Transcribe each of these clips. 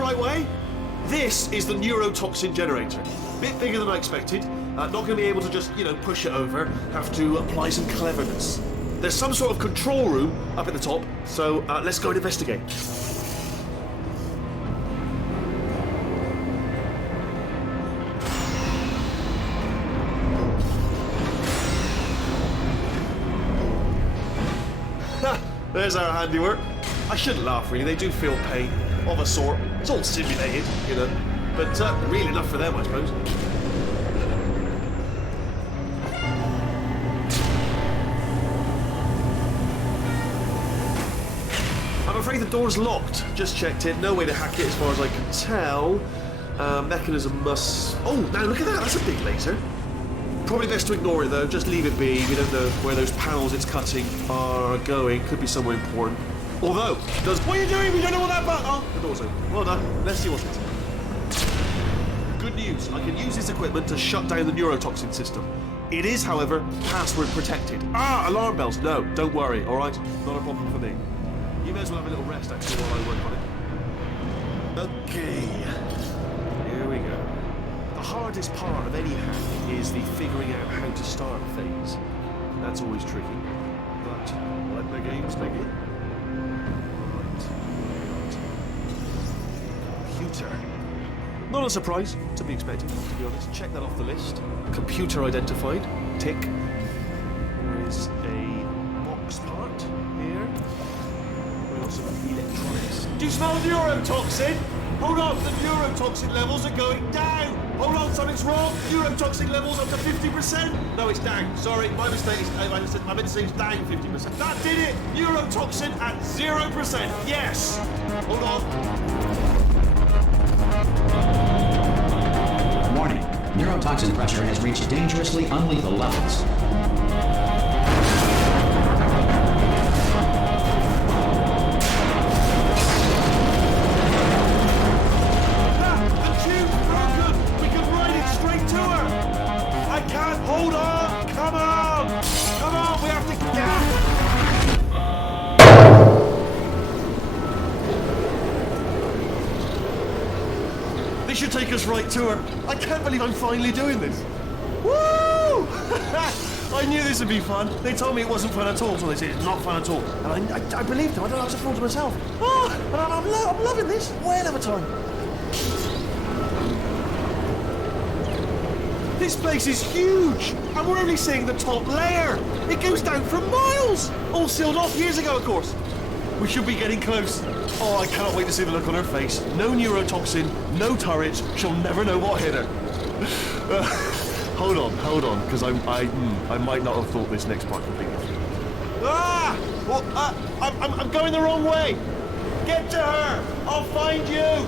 right way. This is the neurotoxin generator. Bit bigger than I expected. Not going to be able to just, push it over. Have to apply some cleverness. There's some sort of control room up at the top, so let's go and investigate. There's our handiwork. I shouldn't laugh, really. They do feel pain, of a sort. It's all simulated, but real enough for them, I suppose. I'm afraid the door's locked. Just checked it. No way to hack it as far as I can tell. Mechanism must... Oh, now look at that. That's a big laser. Probably best to ignore it, though. Just leave it be. We don't know where those panels it's cutting are going. Could be somewhere important. Although, what are you doing? We don't know what that button... Oh, the door's open. Well done. Let's see what's it. Good news. I can use this equipment to shut down the neurotoxin system. It is, however, password protected. Alarm bells. No, don't worry, all right? Not a problem for me. You may as well have a little rest, actually, while I work on it. Okay. Here we go. The hardest part of any hack is the figuring out how to start phase. That's always tricky. But let the games begin. Computer. Not a surprise, to be expected, to be honest. Check that off the list. Computer identified. Tick. There is a box part here. We've got some electronics. Do you smell the neurotoxin? Hold on, the neurotoxin levels are going down. Hold on, something's wrong. Neurotoxin levels up to 50%. No, it's down. Sorry, my mistake. I meant to say it's down 50%. That did it. Neurotoxin at 0%. Yes. Hold on. Warning. Neurotoxin pressure has reached dangerously unlethal levels. Hold on! Come on! Come on! We have to get... This should take us right to her. I can't believe I'm finally doing this. Woo! I knew this would be fun. They told me it wasn't fun at all, so they said it's not fun at all. And I believed them. I don't know how to fool to myself. Oh, and I'm loving this. Whale of a time. This place is huge, and we're only seeing the top layer. It goes down for miles. All sealed off years ago, of course. We should be getting close. Oh, I cannot wait to see the look on her face. No neurotoxin, no turrets. She'll never know what hit her. Hold on, because I might not have thought this next part completely. Well, I'm going the wrong way. Get to her. I'll find you.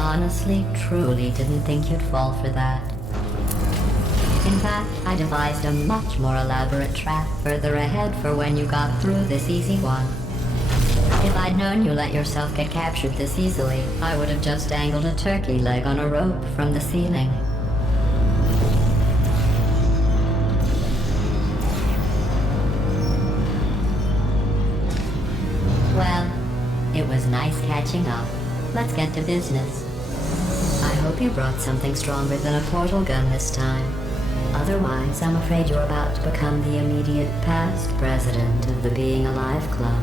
Honestly, truly didn't think you'd fall for that. In fact, I devised a much more elaborate trap further ahead for when you got through this easy one. If I'd known you let yourself get captured this easily, I would have just dangled a turkey leg on a rope from the ceiling. Well, it was nice catching up. Let's get to business. I hope you brought something stronger than a portal gun this time. Otherwise, I'm afraid you're about to become the immediate past president of the Being Alive Club.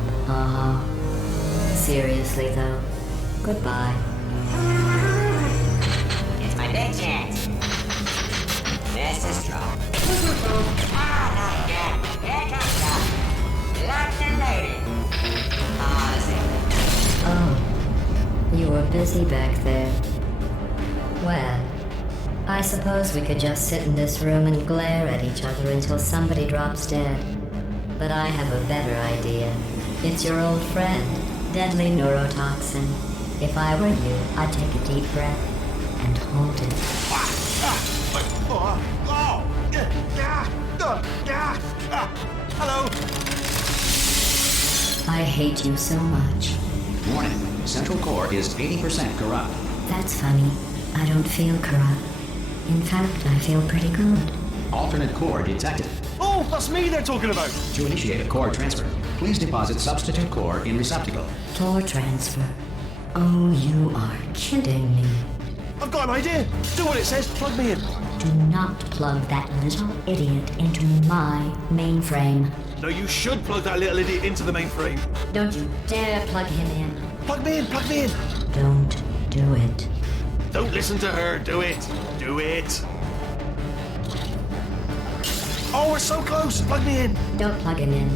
Seriously, though, goodbye. It's my big chance. This is trouble. Oh, you were busy back there. Well, I suppose we could just sit in this room and glare at each other until somebody drops dead. But I have a better idea. It's your old friend, deadly neurotoxin. If I were you, I'd take a deep breath and hold it. Hello. I hate you so much. Warning, Central Core is 80% corrupt. That's funny. I don't feel corrupt. In fact, I feel pretty good. Alternate core detected. Oh, that's me they're talking about. To initiate a core transfer, please deposit substitute core in receptacle. Core transfer. Oh, you are kidding me. I've got an idea. Do what it says. Plug me in. Do not plug that little idiot into my mainframe. No, you should plug that little idiot into the mainframe. Don't you dare plug him in. Plug me in. Plug me in. Don't do it. Don't listen to her. Do it. Do it. Oh, we're so close. Plug me in. Don't plug him in.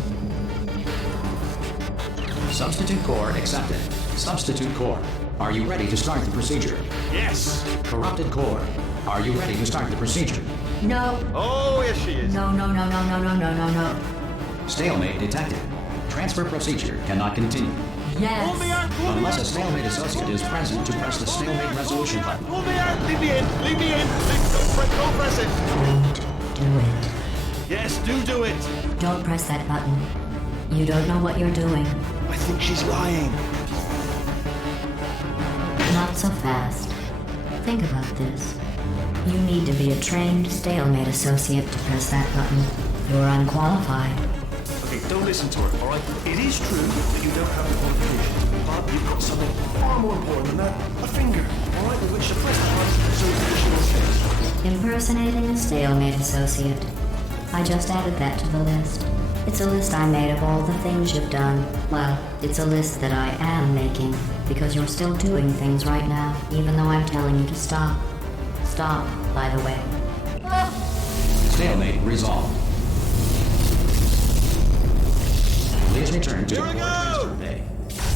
Substitute core accepted. Substitute core. Are you ready to start the procedure? Yes. Corrupted core. Are you ready to start the procedure? No. Oh, yes, she is. No, no, no, no, no, no, no, no, no. Stalemate detected. Transfer procedure cannot continue. Yes. Pull me out. Pull me Unless a out. stalemate associate is present to press the stalemate resolution button. Pull me out. Leave me in. Leave me in. Don't press it. Don't do it. Yes, do it. Don't press that button. You don't know what you're doing. I think she's lying. Not so fast. Think about this. You need to be a trained stalemate associate to press that button. You're unqualified. Okay, don't listen to her, alright? It is true that you don't have the qualifications, but you've got something far more important than that. A finger, alright, with which to press the button so it's visual. Impersonating a stalemate associate. I just added that to the list. It's a list I made of all the things you've done. Well, it's a list that I am making, because you're still doing things right now, even though I'm telling you to stop. Stop, by the way. Stalemate resolved. Please return to Here the we core go! transfer bay.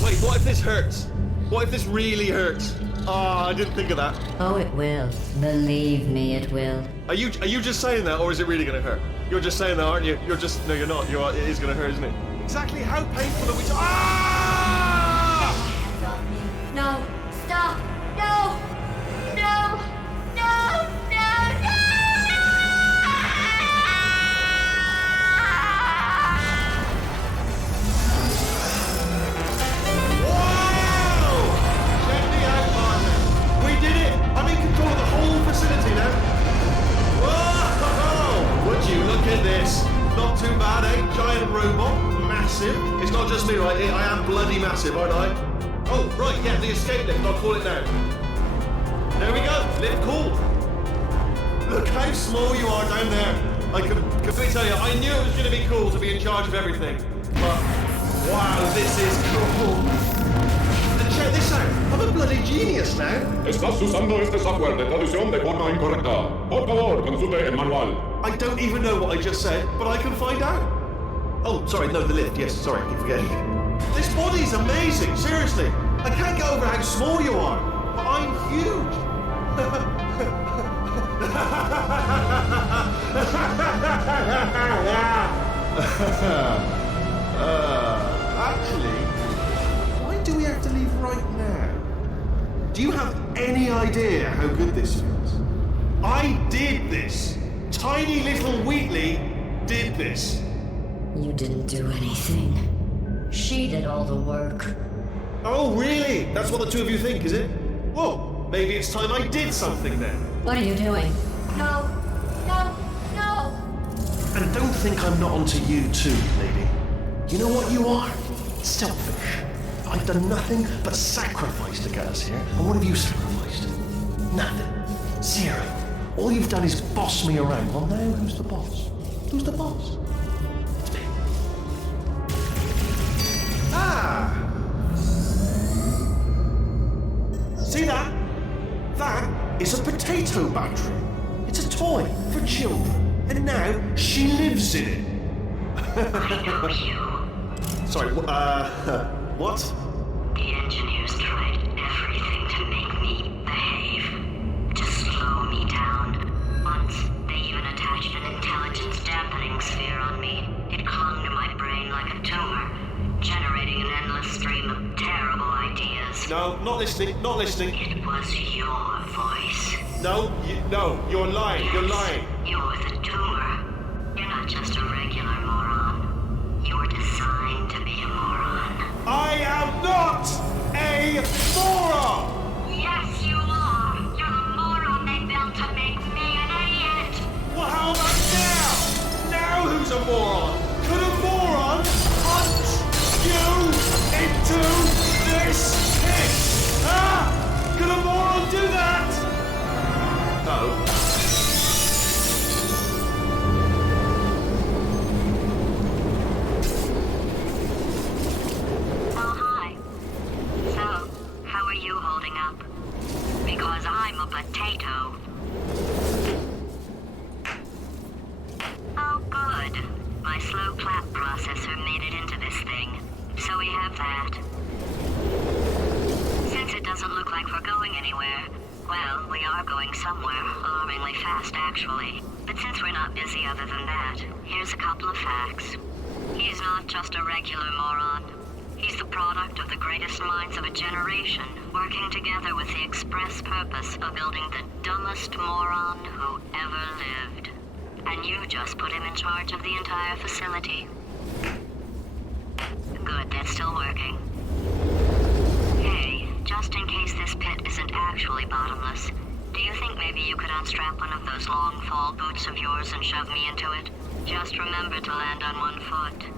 Wait, what if this hurts? What if this really hurts? Ah, I didn't think of that. Oh, it will. Believe me, it will. Are you just saying that, or is it really gonna hurt? You're just saying that, aren't you? No, you're not. It is gonna hurt, isn't it? Exactly how painful are we Ah! No, stop! No! No! No! No! No! Wow! Check me out, partner. We did it! I'm in control of the whole facility now. Whoa! Would you look at this? Not too bad, eh? Giant robot, massive. It's not just me, right? I am bloody massive, aren't I? Oh, right, yeah, the escape lift. I'll call it now. There we go. Lift cool. Look how small you are down there. I can quickly tell you, I knew it was going to be cool to be in charge of everything. But, wow, this is cool. And check this out. I'm a bloody genius now. Estás usando este software de traducción de forma incorrecta. Por favor, consulte el manual. I don't even know what I just said, but I can find out. Oh, sorry, no, the lift. Yes, sorry, I keep forgetting. This body's amazing, seriously. I can't get over how small you are, but I'm huge. Actually, why do we have to leave right now? Do you have any idea how good this feels? I did this. Tiny little Wheatley did this. You didn't do anything. She did all the work. Oh, really? That's what the two of you think, is it? Well, maybe it's time I did something then. What are you doing? No! No! No! And don't think I'm not onto you too, lady. You know what you are? Selfish. I've done nothing but sacrifice to get us here. And what have you sacrificed? Nothing. Zero. All you've done is boss me around. Well, now who's the boss? Who's the boss? It's me. Ah! See that? That is a potato battery. It's a toy for children. and now she lives in it. Sorry, what? The engineers tried everything to make me behave, to slow me down. Once, they even attached an intelligence dampening sphere on me. It clung to my brain like a tumor, generating an endless stream of terrible ideas. No, not listening, not listening. It was your voice. No, you're lying, you're lying. You're the tumor. You're not just a regular moron. You're designed to be a moron. I am not a moron! Yes, you are. You're the moron they built to make me an idiot. Well, how about now? Now who's a moron? Could a moron punch you into this pit? Huh? Could a moron do that? Oh. Oh, hi. So, how are you holding up? Because I'm a potato. Oh, good. My slow clap processor made it into this thing. So we have that. Since it doesn't look like we're going anywhere, well, we are going somewhere, alarmingly fast actually. But since we're not busy other than that, here's a couple of facts. He's not just a regular moron. He's the product of the greatest minds of a generation, working together with the express purpose of building the dumbest moron who ever lived. And you just put him in charge of the entire facility. Good, that's still working. Hey, just in case this pit isn't actually bottomless, do you think maybe you could unstrap one of those long fall boots of yours and shove me into it? Just remember to land on one foot.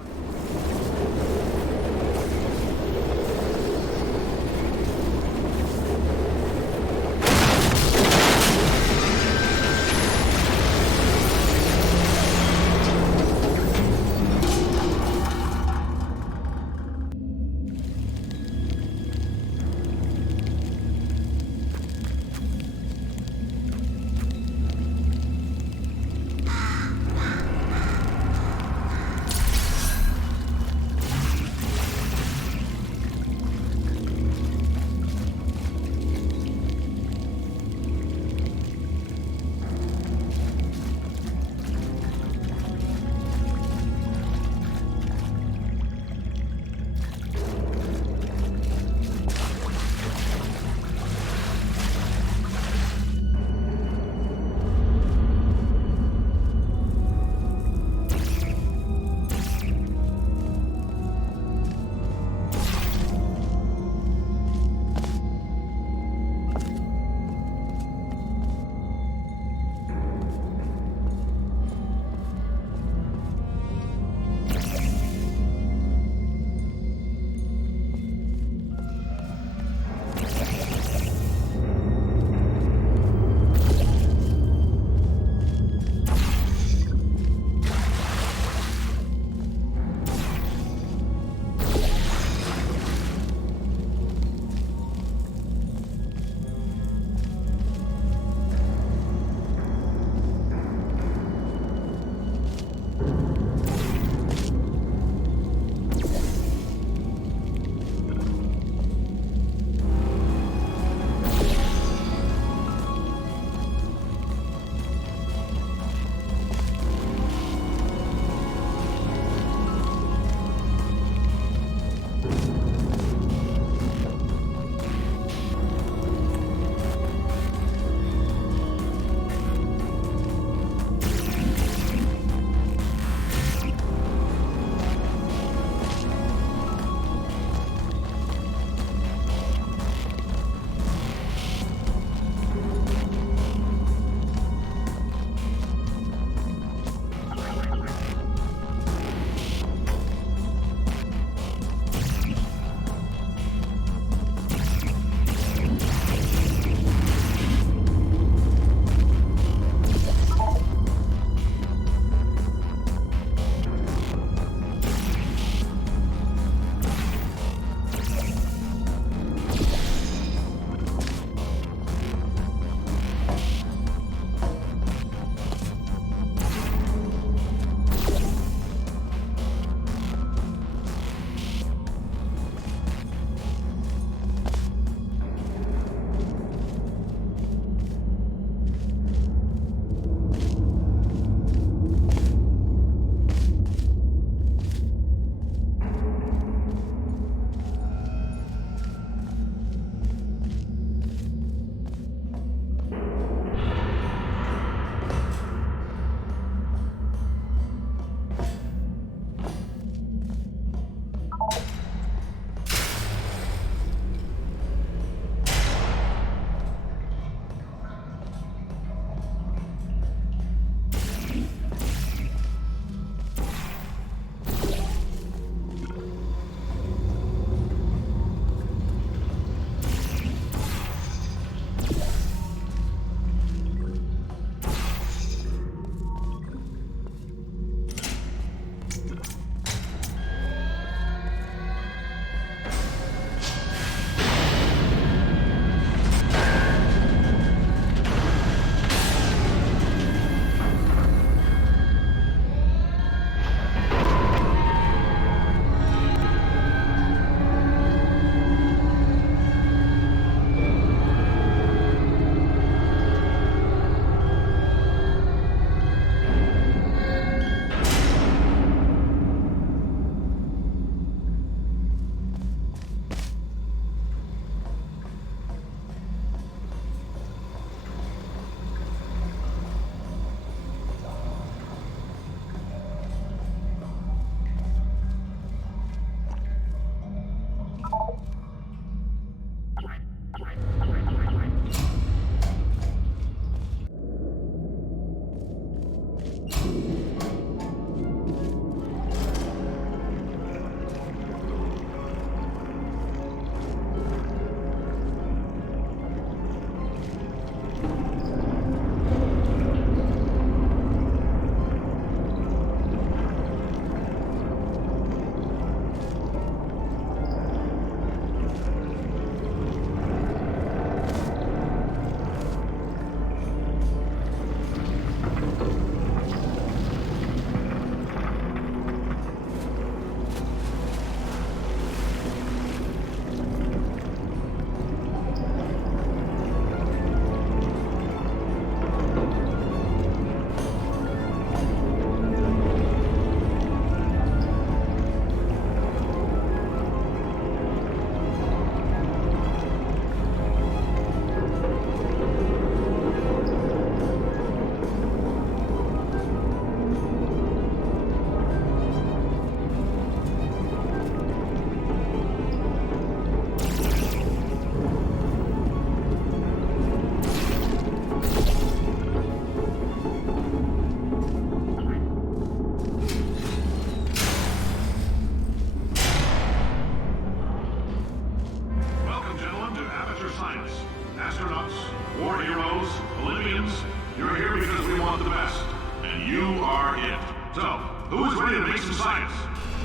Welcome, gentlemen, to Amateur Science. Astronauts, war heroes, Olympians, you're here because we want the best. And you are it. So, who is ready to make some science?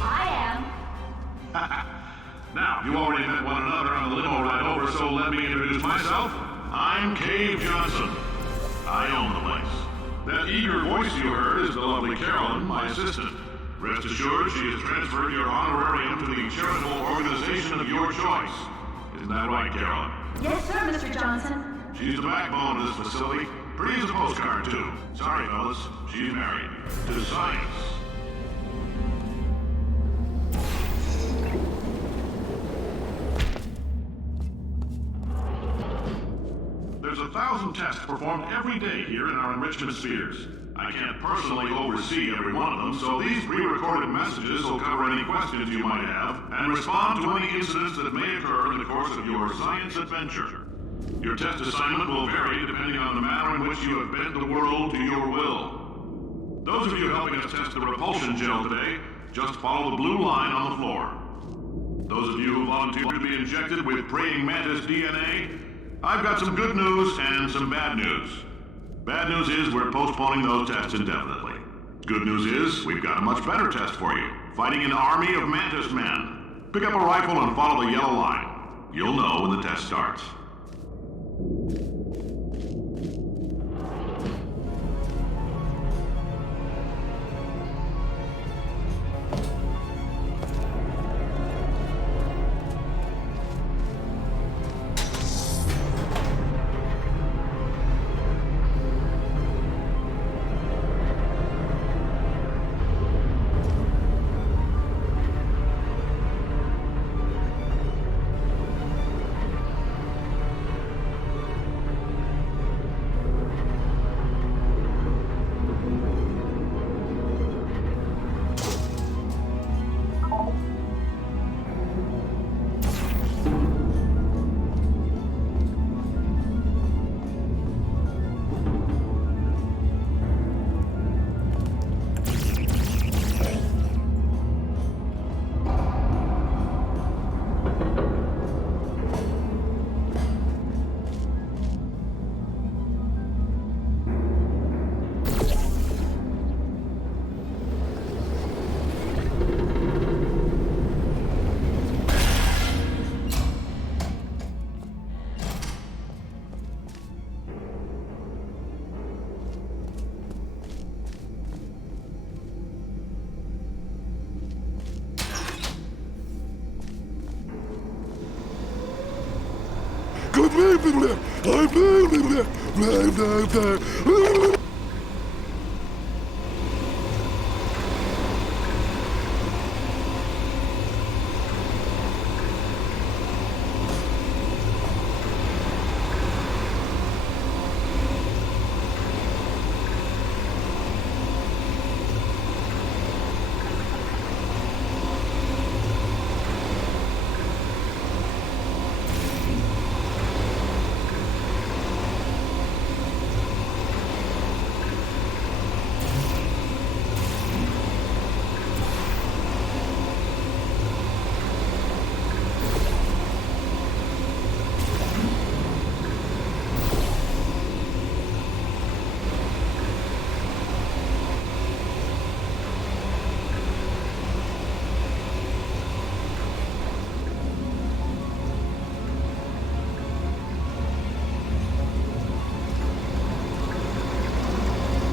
I am. Now, you already met one another on the limo ride over, so let me introduce myself. I'm Cave Johnson. I own the place. That eager voice you heard is the lovely Carolyn, my assistant. Rest assured, she has transferred your honorarium to the charitable organization of your choice. Isn't that right, Carolyn? Yes, sir, Mr. Johnson. She's the backbone of this facility. Pretty as a postcard, too. Sorry, fellas. She's married. To science. There's 1,000 tests performed every day here in our enrichment spheres. I can't personally oversee every one of them, so these pre-recorded messages will cover any questions you might have and respond to any incidents that may occur in the course of your science adventure. Your test assignment will vary depending on the manner in which you have bent the world to your will. Those of you helping us test the repulsion gel today, just follow the blue line on the floor. Those of you who volunteered to be injected with praying mantis DNA, I've got some good news and some bad news. Bad news is we're postponing those tests indefinitely. Good news is we've got a much better test for you. Fighting an army of mantis men. Pick up a rifle and follow the yellow line. You'll know when the test starts.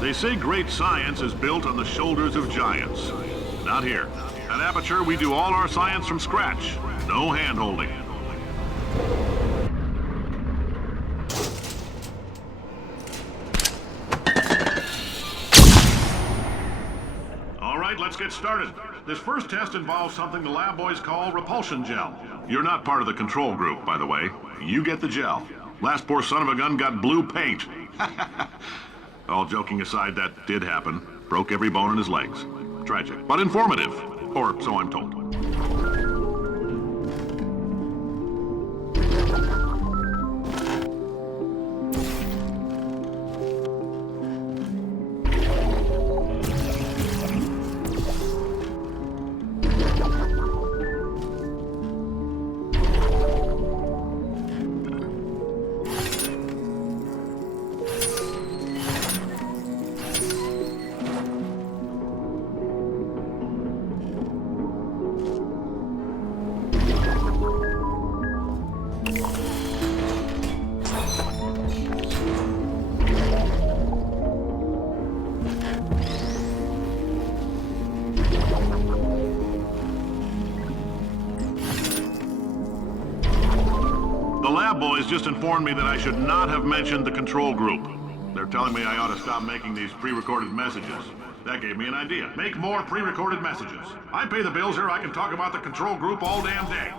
They say great science is built on the shoulders of giants. Not here. At Aperture, we do all our science from scratch. No hand-holding. All right, let's get started. This first test involves something the lab boys call repulsion gel. You're not part of the control group, by the way. You get the gel. Last poor son of a gun got blue paint. All joking aside, that did happen. Broke every bone in his legs. Tragic, but informative. Or so I'm told. The lab boys just informed me that I should not have mentioned the control group. They're telling me I ought to stop making these pre-recorded messages. That gave me an idea. Make more pre-recorded messages. I pay the bills here, I can talk about the control group all damn day.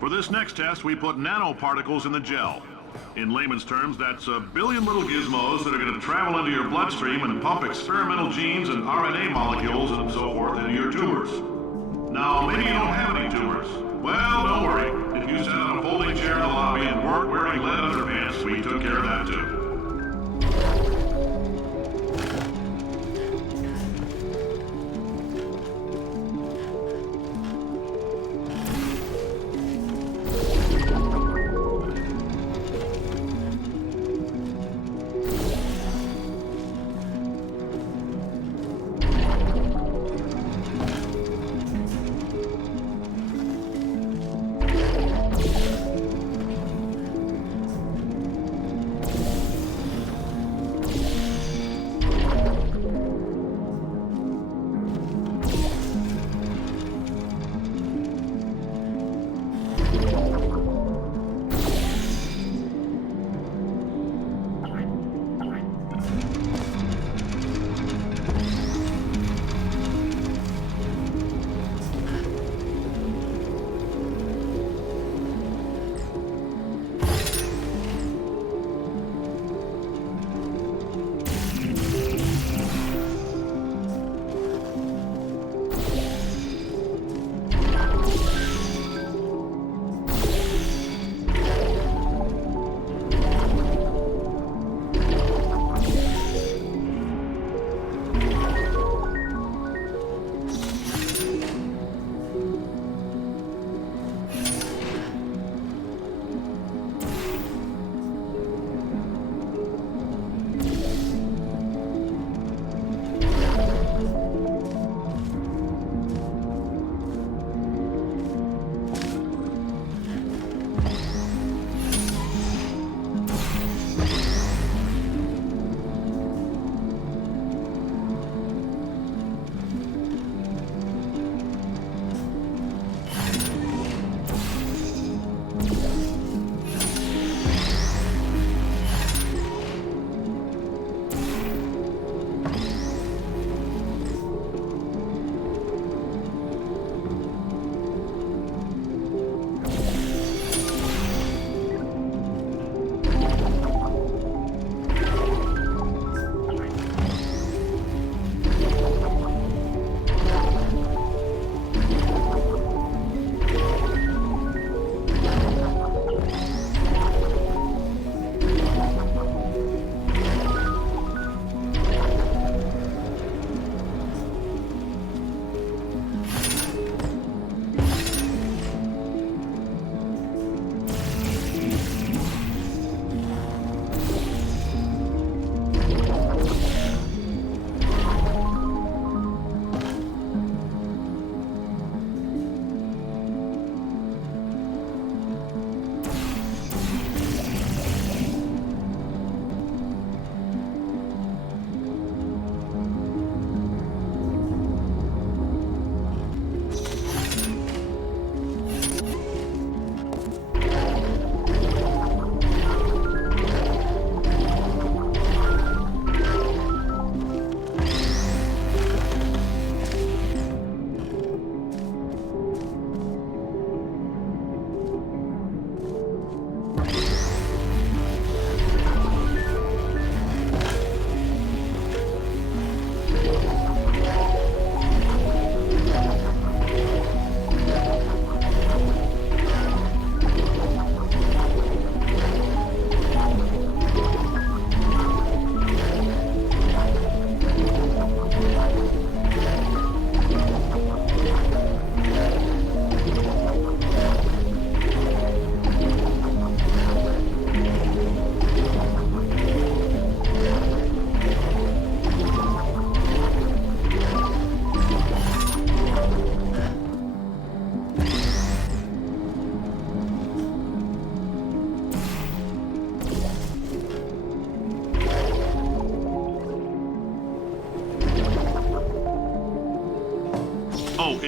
For this next test, we put nanoparticles in the gel. In layman's terms, that's a billion little gizmos that are going to travel into your bloodstream and pump experimental genes and RNA molecules and so forth into your tumors. Now, maybe you don't have any tumors. Well, don't worry. If you sat on a folding chair in the lobby and weren't wearing lead underpants, we took care of that too.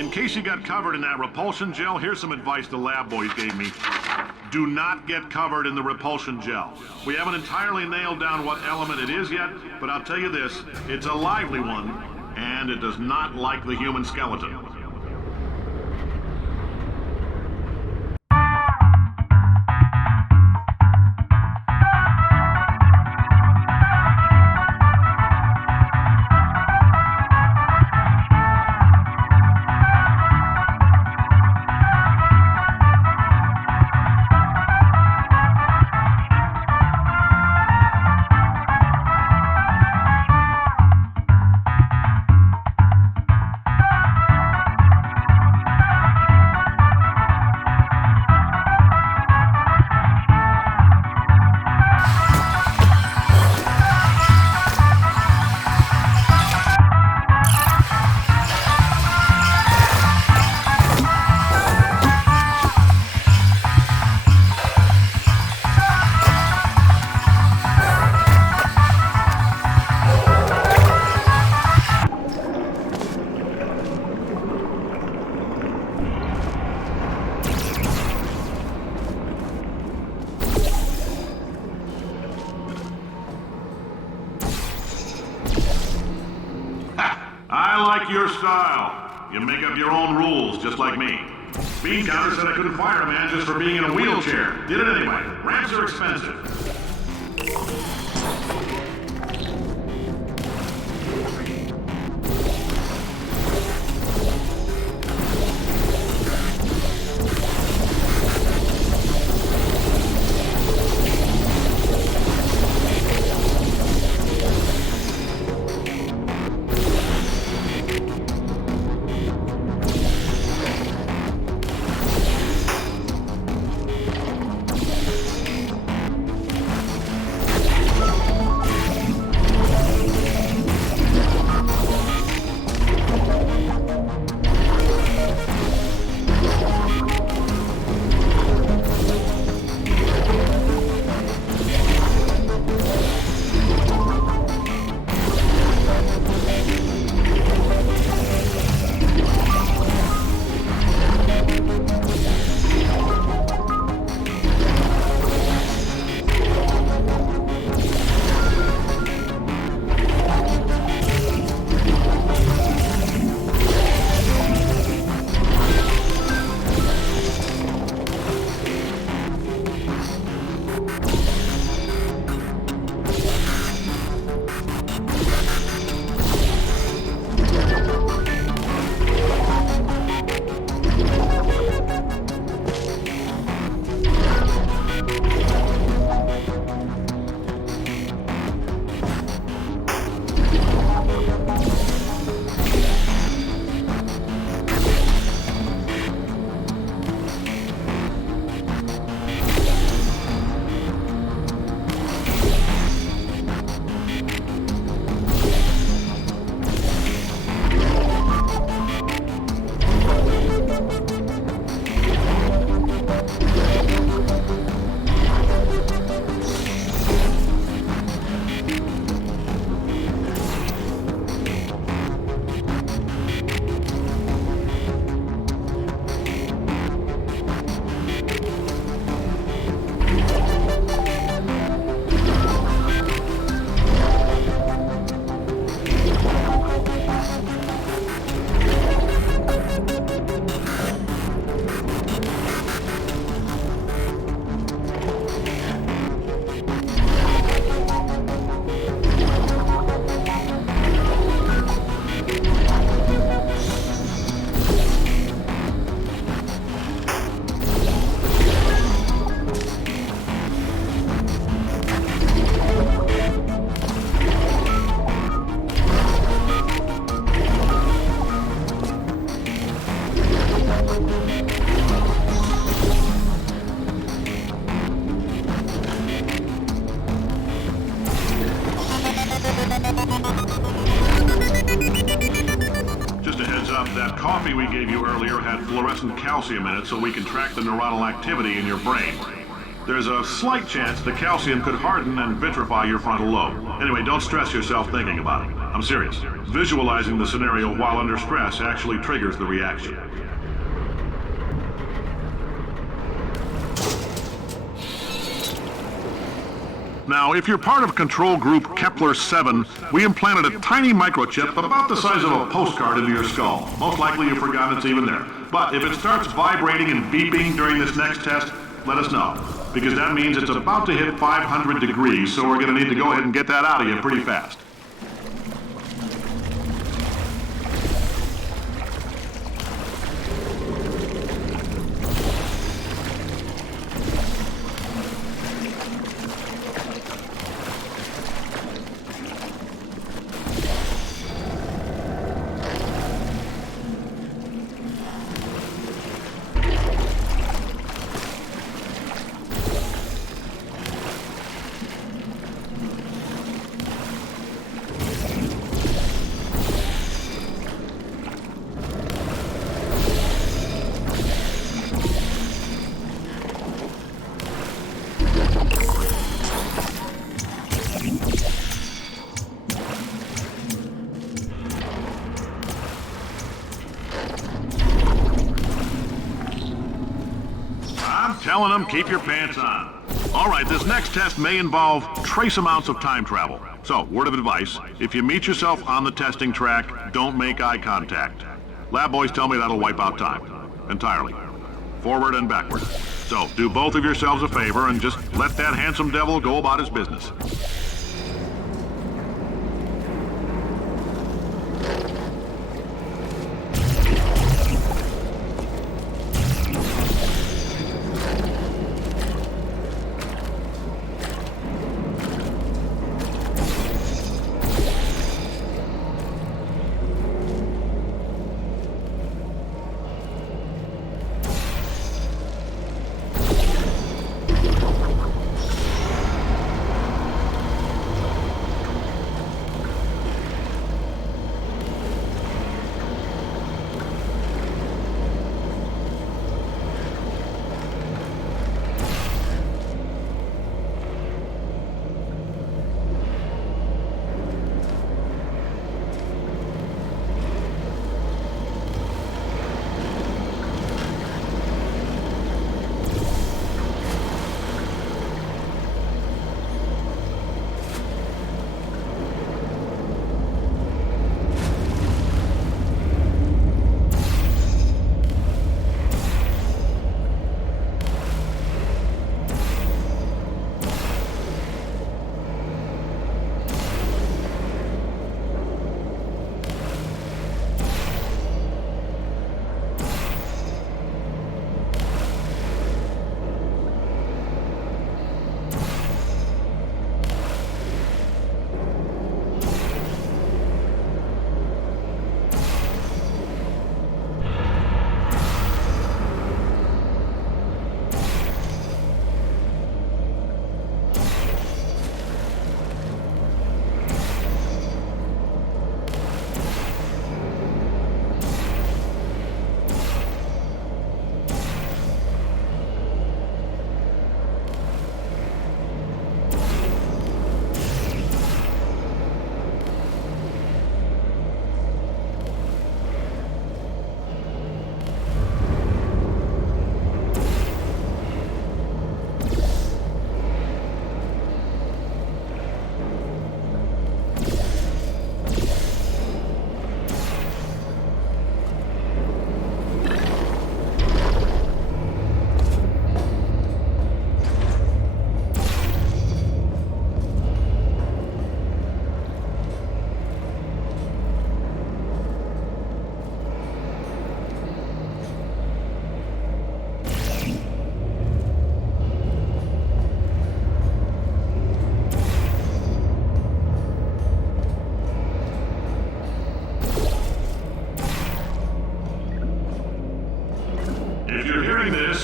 in case you got covered in that repulsion gel, here's some advice the lab boys gave me. Do not get covered in the repulsion gel. We haven't entirely nailed down what element it is yet, but I'll tell you this, it's a lively one, and it does not like the human skeleton. I like your style. You make up your own rules, just like me. Bean Counter said I couldn't fire a man just for being in a wheelchair. Did it anyway. Ramps are expensive. Just a heads up, that coffee we gave you earlier had fluorescent calcium in it so we can track the neuronal activity in your brain. There's a slight chance the calcium could harden and vitrify your frontal lobe. Anyway, don't stress yourself thinking about it. I'm serious. Visualizing the scenario while under stress actually triggers the reaction. Now, if you're part of control group Kepler-7, we implanted a tiny microchip about the size of a postcard into your skull. Most likely you've forgotten it's even there. But if it starts vibrating and beeping during this next test, let us know. Because that means it's about to hit 500 degrees, so we're going to need to go ahead and get that out of you pretty fast. Telling them, keep your pants on. All right, this next test may involve trace amounts of time travel. So, word of advice, if you meet yourself on the testing track, don't make eye contact. Lab boys tell me that'll wipe out time. Entirely. Forward and backward. So, do both of yourselves a favor and just let that handsome devil go about his business.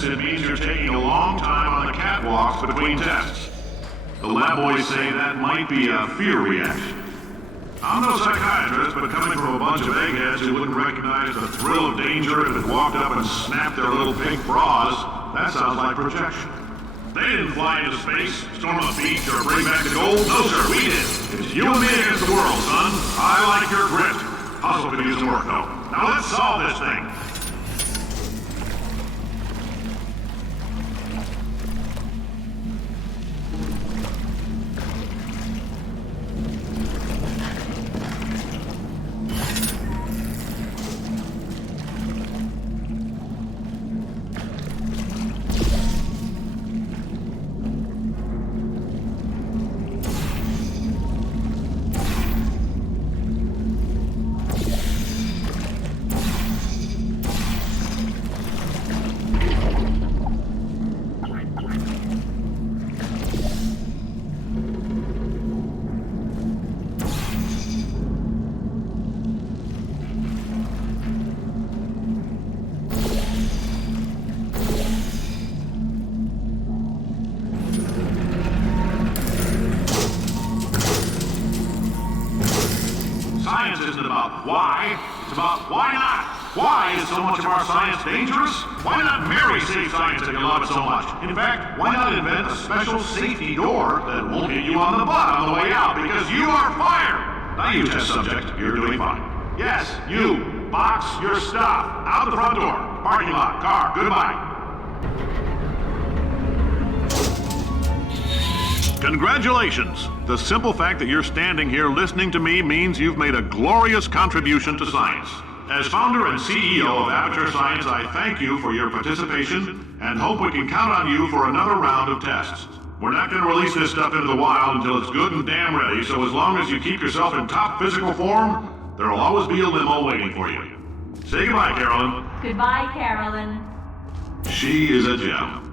It means you're taking a long time on the catwalks between tests. The lab boys say that might be a fear reaction. I'm no psychiatrist, but coming from a bunch of eggheads who wouldn't recognize the thrill of danger if it walked up and snapped their little pink bras, that sounds like projection. They didn't fly into space, storm a beach, or bring back the gold. No, sir, we did. It's you and me against the world, son. I like your grit. Hustle could use some work, though. Now let's solve this thing. Science isn't about why, it's about why not. Why is so much of our science dangerous? Why not marry safe science if you love it so much? In fact, why not invent a special safety door that won't hit you on the butt on the way out because you are fired? Now you test subject, you're doing fine. Yes, you, box your stuff. Out the front door. Parking lot, car, goodbye. Congratulations! The simple fact that you're standing here listening to me means you've made a glorious contribution to science. As founder and CEO of Aperture Science, I thank you for your participation and hope we can count on you for another round of tests. We're not going to release this stuff into the wild until it's good and damn ready, so as long as you keep yourself in top physical form, there'll always be a limo waiting for you. Say goodbye, Carolyn. Goodbye, Carolyn. She is a gem.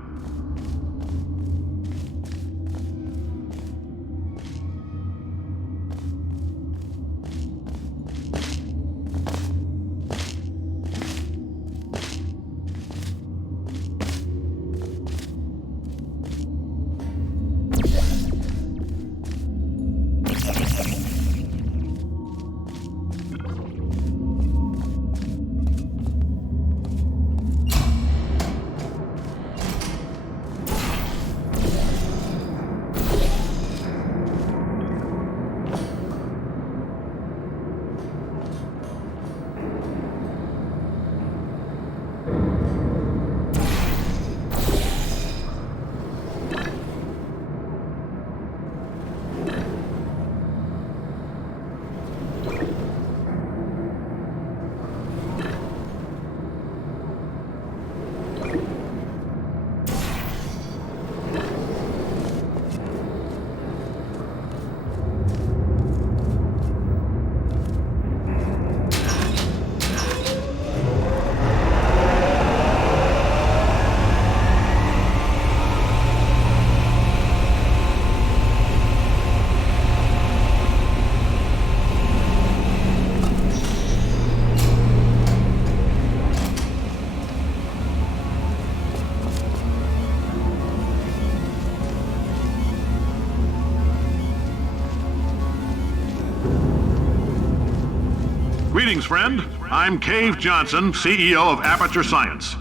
Greetings, friend. I'm Cave Johnson, CEO of Aperture Science.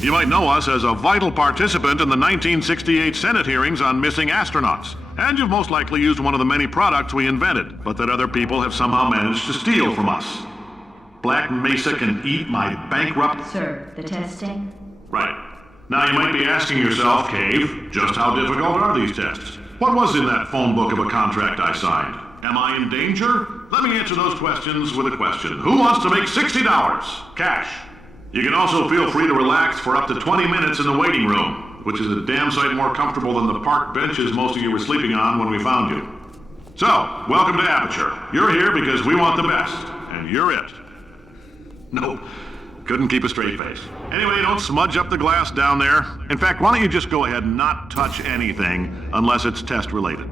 You might know us as a vital participant in the 1968 Senate hearings on missing astronauts. And you've most likely used one of the many products we invented, but that other people have somehow managed to steal from us. Black Mesa can eat my bankrupt... Sir, the testing? Right. Now you might be asking yourself, Cave, just how difficult are these tests? What was in that phone book of a contract I signed? Am I in danger? Let me answer those questions with a question. Who wants to make $60? Cash. You can also feel free to relax for up to 20 minutes in the waiting room, which is a damn sight more comfortable than the park benches most of you were sleeping on when we found you. So, welcome to Aperture. You're here because we want the best, and you're it. No, couldn't keep a straight face. Anyway, don't smudge up the glass down there. In fact, why don't you just go ahead and not touch anything unless it's test related.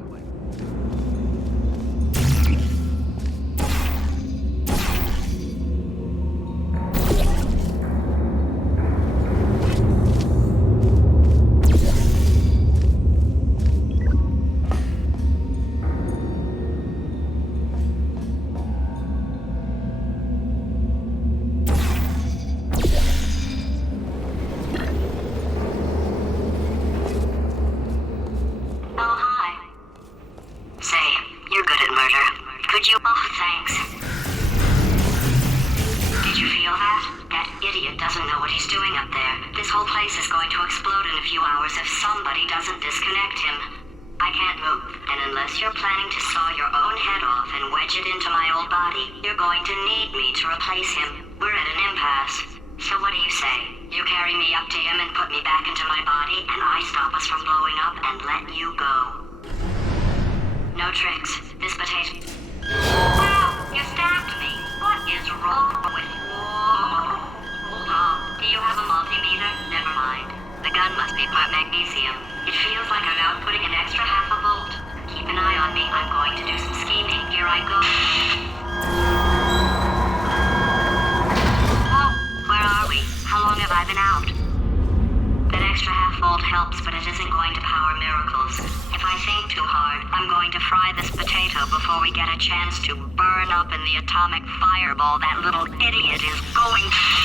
whole place is going to explode in a few hours if somebody doesn't disconnect him. I can't move, and unless you're planning to saw your own head off and wedge it into my old body, you're going to need me to replace him. We're at an impasse. So what do you say? You carry me up to him and put me back into my body, and I stop us from blowing up and let you go. No tricks. This potato... Ow! You stabbed me! What is wrong with you? Hold on. Do you have a multimeter? Never mind. The gun must be part magnesium. It feels like I'm outputting an extra half a volt. Keep an eye on me. I'm going to do some scheming. Here I go. Whoa! Where are we? How long have I been out? That extra half volt helps, but it isn't going to power miracles. If I think too hard, I'm going to fry this potato before we get a chance to burn up in the atomic fireball that little idiot is going to...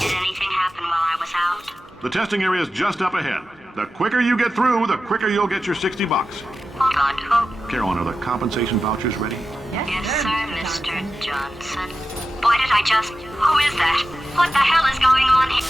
Did anything happen while I was out? The testing area is just up ahead. The quicker you get through, the quicker you'll get your $60. Hold on, who? Carolyn, are the compensation vouchers ready? Yes, sir, Mr. Johnson. Boy, did I just... Who is that? What the hell is going on here?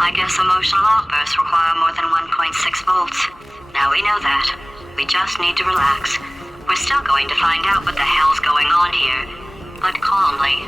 I guess emotional outbursts require more than 1.6 bolts. Now we know that. We just need to relax. We're still going to find out what the hell's going on here, but calmly.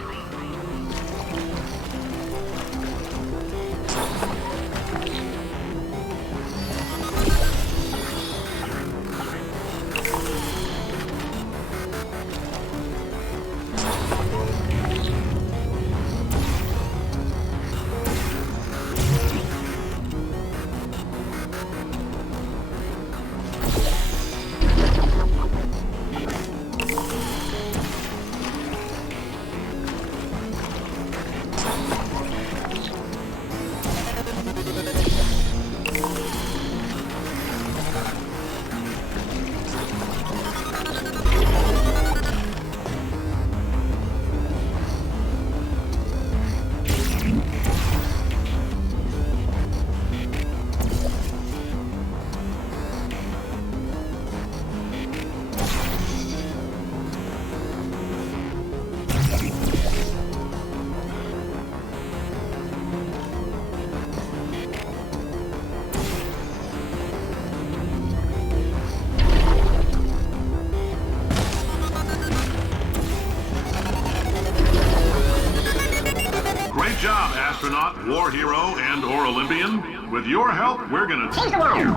Great job, astronaut, war hero, and/or Olympian. With your help, we're gonna change the world.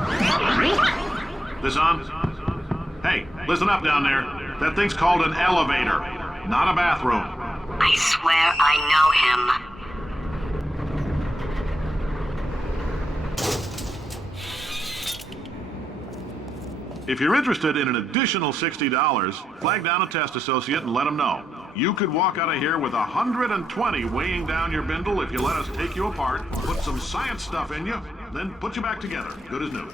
This on? Hey, listen up down there. That thing's called an elevator, not a bathroom. I swear I know him. If you're interested in an additional $60, flag down a test associate and let them know. You could walk out of here with 120 weighing down your bindle if you let us take you apart, put some science stuff in you, then put you back together, good as new.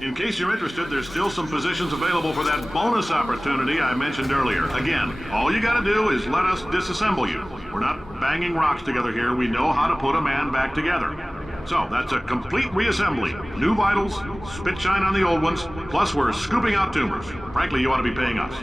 In case you're interested, there's still some positions available for that bonus opportunity I mentioned earlier. Again, all you gotta do is let us disassemble you. We're not banging rocks together here. We know how to put a man back together. So, that's a complete reassembly. New vitals, spit shine on the old ones, plus we're scooping out tumors. Frankly, you ought to be paying us.